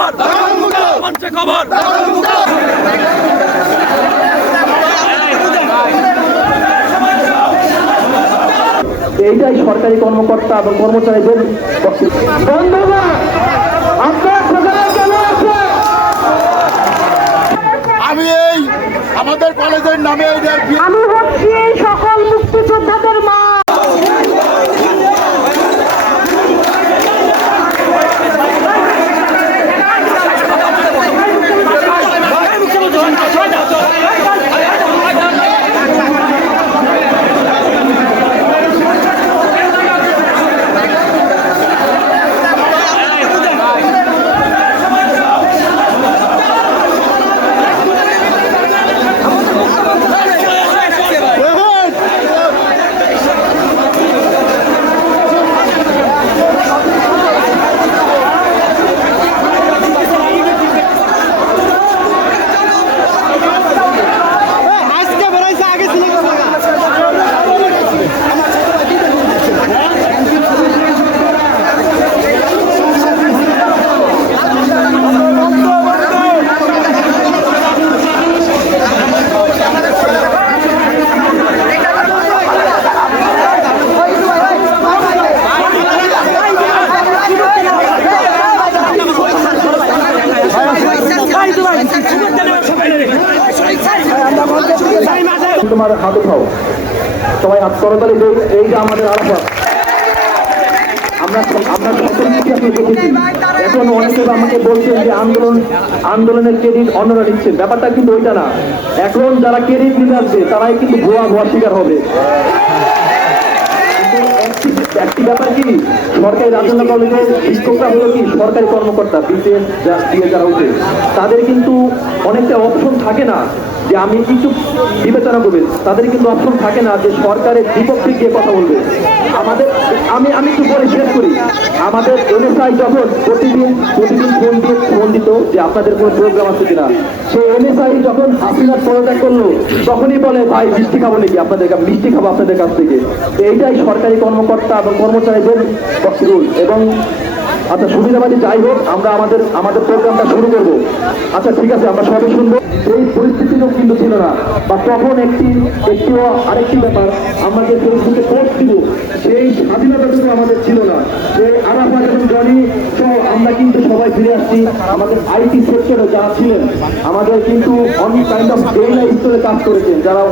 খবর মঞ্চে খবর। এইটাই সরকারি কর্মকর্তা এবং কর্মচারীদের বক্তব্য। আমি এই আমাদের কলেজের নামে আমি হচ্ছি এই সকল মুক্তিযোদ্ধাদের মা। তোমার হাত উঠাও, সবাই হাত করতালি দেই। এই যে আমাদের আরাফাত, আমরা দেখেছি। এখন অনেকে আমাকে বলছেন যে আন্দোলনের ক্রেডিট অন্যরা নিচ্ছেন। ব্যাপারটা কিন্তু ওইটা না। এখন যারা ক্রেডিট নিতে আসবে তারাই কিন্তু ভুয়া শিকার হবে। একটি ব্যাপার কি, সরকারি রাজনৈতিক কলেজের শিক্ষকরা হলো কি সরকারি কর্মকর্তা, বিসিএস যারা উঠে, তাদের কিন্তু অনেকটা অপশন থাকে না যে আমি কিছু বিবেচনা করবে। তাদের কিন্তু অপশন থাকে না যে সরকারের বিপক্ষে গিয়ে কথা বলবে। আমি একটু পরে শেষ করি। আমাদের এনএসআই যখন প্রতিদিন ফোন দিত যে আপনাদের কোনো প্রোগ্রাম আছে কিনা, সেই এনএসআই যখন হাসিনার পদত্যাগ করলো তখনই বলে ভাই মিষ্টি খাবো নাকি মিষ্টি খাবো আপনাদের কাছ থেকে। এইটাই সরকারি কর্মকর্তা এবং কর্মচারীদের বক্তব্য। এবং আচ্ছা, সুবিধাবাদী যাই হোক, আমরা আমাদের প্রোগ্রামটা শুরু করবো। আচ্ছা ঠিক আছে, আমরা সবাই শুনবো। সেই পরিস্থিতিও কিন্তু ছিল না, বা তখন আরেকটি ব্যাপার, আমরা যে ফেসবুকে পোস্ট দিব সেই স্বাধীনতাটুকু আমাদের ছিল না। সেই আরাফাত এবং জনি সহ আমরা কিন্তু সবাই ফিরে আসছি। আমাদের আইটি সেক্টরে যারা ছিলেন, আমাদের কিন্তু অনেক কাইন্ড অফ ডেইলি স্তরে কাজ করেছেন, যারা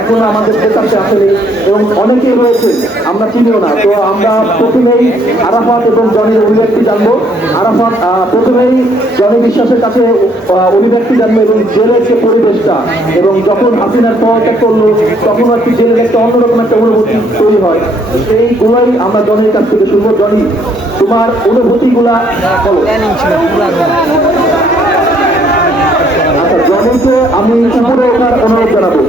এখনো আমাদের পেশাতে আসেনি এবং অনেকেই রয়েছে আমরা চিনিও না। তো আমরা প্রথমেই আরাফাত এবং জনির অভিব্যক্তি জানবো। আরাফাত, প্রথমেই জনি বিশ্বাসের কাছে অভিব্যক্তি জানবো এবং জেলের যে পরিবেশটা, এবং যখন হাসিনার পদত্যাগ করলো তখন আর কি জেলের একটা অন্যরকম একটা অনুভূতি তৈরি হয়, সেইগুলোই আমরা জনির কাছ থেকে শুনবো। জনি, তোমার অনুভূতিগুলা বলো। আচ্ছা, জনিকে আমি উপরে ওঠার অনুরোধ জানাবো।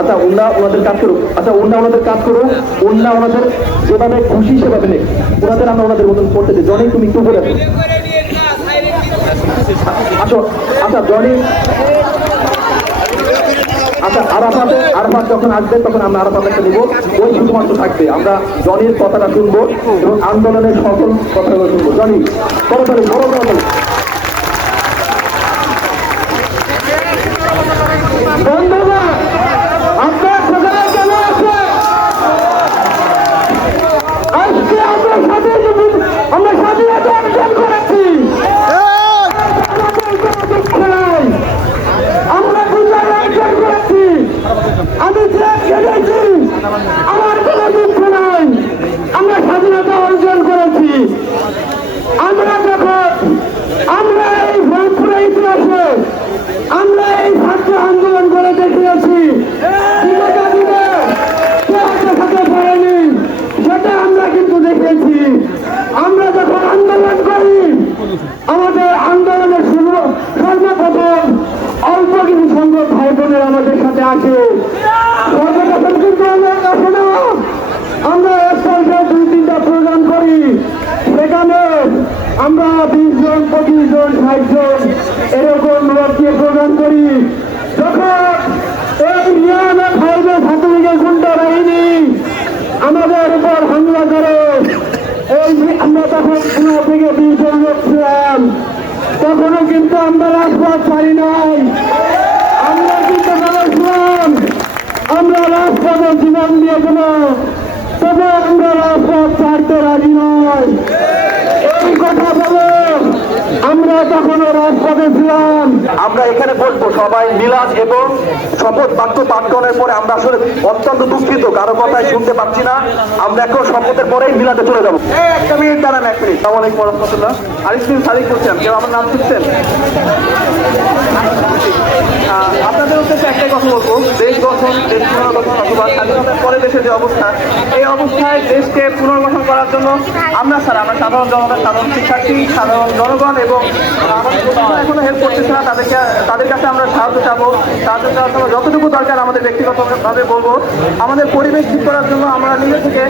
আচ্ছা, ওনাদের কাজ করুক। আচ্ছা, ওনাদের কাজ করুক। ওনাদের যেভাবে খুশি সেভাবে নেই, আমরা ওনাদের মতন করতে চাই। জনি, তুমি একটু বলে আসো। আচ্ছা জনি, আচ্ছা আরাফাত যখন আসবে তখন আমরা আরাফাত একটা নিব, ওই শুধুমাত্র থাকবে। আমরা জনির কথাটা শুনবো এবং আন্দোলনের সকল কথাগুলো শুনবো। জনি, বড় আমার কোনো দুঃখ নাই। আমরা স্বাধীনতা অর্জন করেছি। আমরা এই ভোটপুরে ইতিহাসে আমরা এই ছাত্র আন্দোলন করে দেখিয়েছি। সাথে পারেনি সেটা আমরা কিন্তু দেখেছি। আমরা যখন আন্দোলন করি, আমাদের আন্দোলনের সর্বপ্রথম অল্প কিছু সংখ্যক ভাই বোনের আমাদের সাথে আসে। সর্বপ্রথম কিন্তু আসে না, আমরা এক পর্যায়ে 2-3টা প্রোগ্রাম করি, সেখানে আমরা 20 জন, 25 জন, 60 জন এরকম লোক দিয়ে প্রোগ্রাম করি। যখন এই নিয়ামত ভাইদের ছাত্রলীগের গুন্ডা বাহিনী আমাদের উপর হামলা করে, এই তখনও কিন্তু আমরা রাজপথ ছাড়ি নাই। আমরা কিন্তু বলেছিলাম আমরা রাজপথে জীবন দিয়ে দেব, তবে আমরা রাজপথ ছাড়তে রাজি নয়। এই কথা বলে আমরা তখনও রাজপথে ছিলাম। আমরা এখানে বসবো সবাই মিলাদ এবং শপথ বাক্য পাঠ করার পরে আমরা আসলে অত্যন্ত দুঃখিত, কারো কথাই শুনতে পাচ্ছি না। আমরা এখন শপথের পরেই মিলাদে চলে যাবো। একটা মিনিট দাঁড়ান, এক মিনিট। আসসালামু আলাইকুম ওয়া রাহমাতুল্লাহ। আরিফুল সাদিক বলছেন, কেউ আমার নাম শুনছেন? আপনাদের উদ্দেশ্যে একটাই কথা বলবো, দেশ গঠন, দেশ পুনর্গঠন অথবা স্বাধীনতার পরে দেশের যে অবস্থা, এই অবস্থায় দেশকে পুনর্গঠন করার জন্য আমরা সাধারণ জনগণ, সাধারণ শিক্ষার্থী, সাধারণ জনগণ এবং আমাদের প্রশাসন এখনো হেল্প করতেছে না, তাদের কাছে আমরা সাহায্য চাবো। সাহায্য চাওয়ার জন্য যতটুকু দরকার আমাদের ব্যক্তিগতভাবে বলবো, আমাদের পরিবেশ ঠিক করার জন্য আমরা নিজে থেকে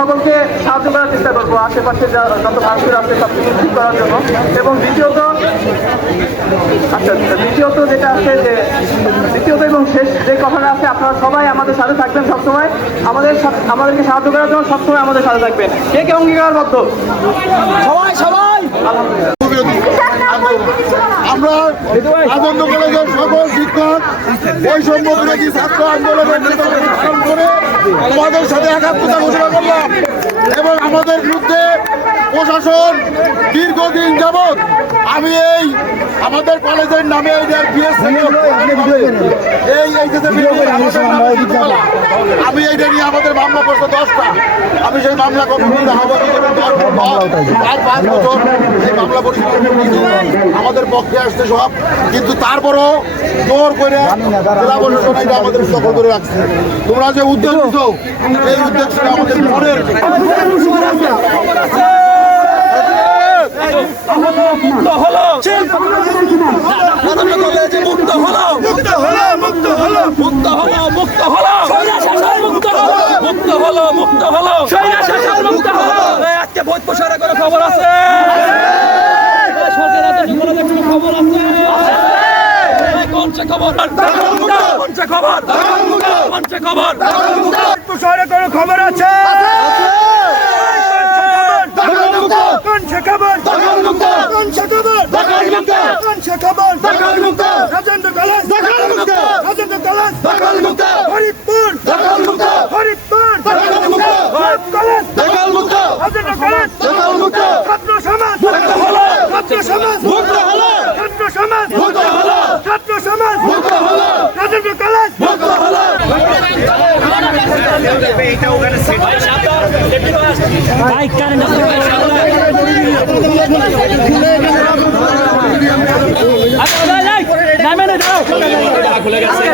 সকলকে সাহায্য করার চেষ্টা করবো, আশেপাশে যত ভাঙচুর আছে সব কিছু ঠিক করার জন্য। এবং দ্বিতীয়ত যেটা আছে যে দ্বিতীয়ত এবং শেষ যে কথাটা আছে, আপনারা সবাই আমাদের সাথে থাকবেন সবসময়, আমাদেরকে সাহায্য করার জন্য সবসময় আমাদের সাথে থাকবেন। কে কে অঙ্গীকারবদ্ধ? সবাই আমরা আনন্দ কলেজের সকল শিক্ষক বৈষম্য বিরোধী ছাত্র আন্দোলনের নেতৃত্ব করে আমাদের সাথে একাত্মতা ঘোষণা করলাম এবং আমাদের বিরুদ্ধে প্রশাসন দীর্ঘদিন যাবৎ আমাদের কলেজের নামে আমি এইটা নিয়ে আমাদের মামলা করছে 10টা। আমি সেই মামলা কমিটি এই মামলা আমাদের পক্ষে আসছে সব, কিন্তু তারপরও জোর করে জেলা প্রশাসন এটা আমাদের দখল করে রাখছে। তোমরা যে উদ্যোগ নিচ্ছ এই উদ্যোগ ছিল আমাদের মনের মুক্ত হলো, মুক্ত হলো, মুক্ত হলো, মুক্ত হলো, মুক্ত হলো, মুক্ত হলো, মুক্ত হলো, মুক্ত হলো, মুক্ত হলো। আজকে ভোট প্রসারে কোনো খবর আছে? সরকারের কোনো খবর আছে? কোনছে খবর? কোনছে খবর? কোনছে খবর? প্রসারে কোনো খবর আছে? কোনছে খবর? কোনছে খবর? কোনছে খবর? Rajendra college Rajendra college Faridpur Faridpur college Rajendra college ছাত্র সমাজ ছাত্র সমাজ ছাত্র সমাজ ছাত্র সমাজ রাজেন্দ্র কলেজ খুলে গেছে।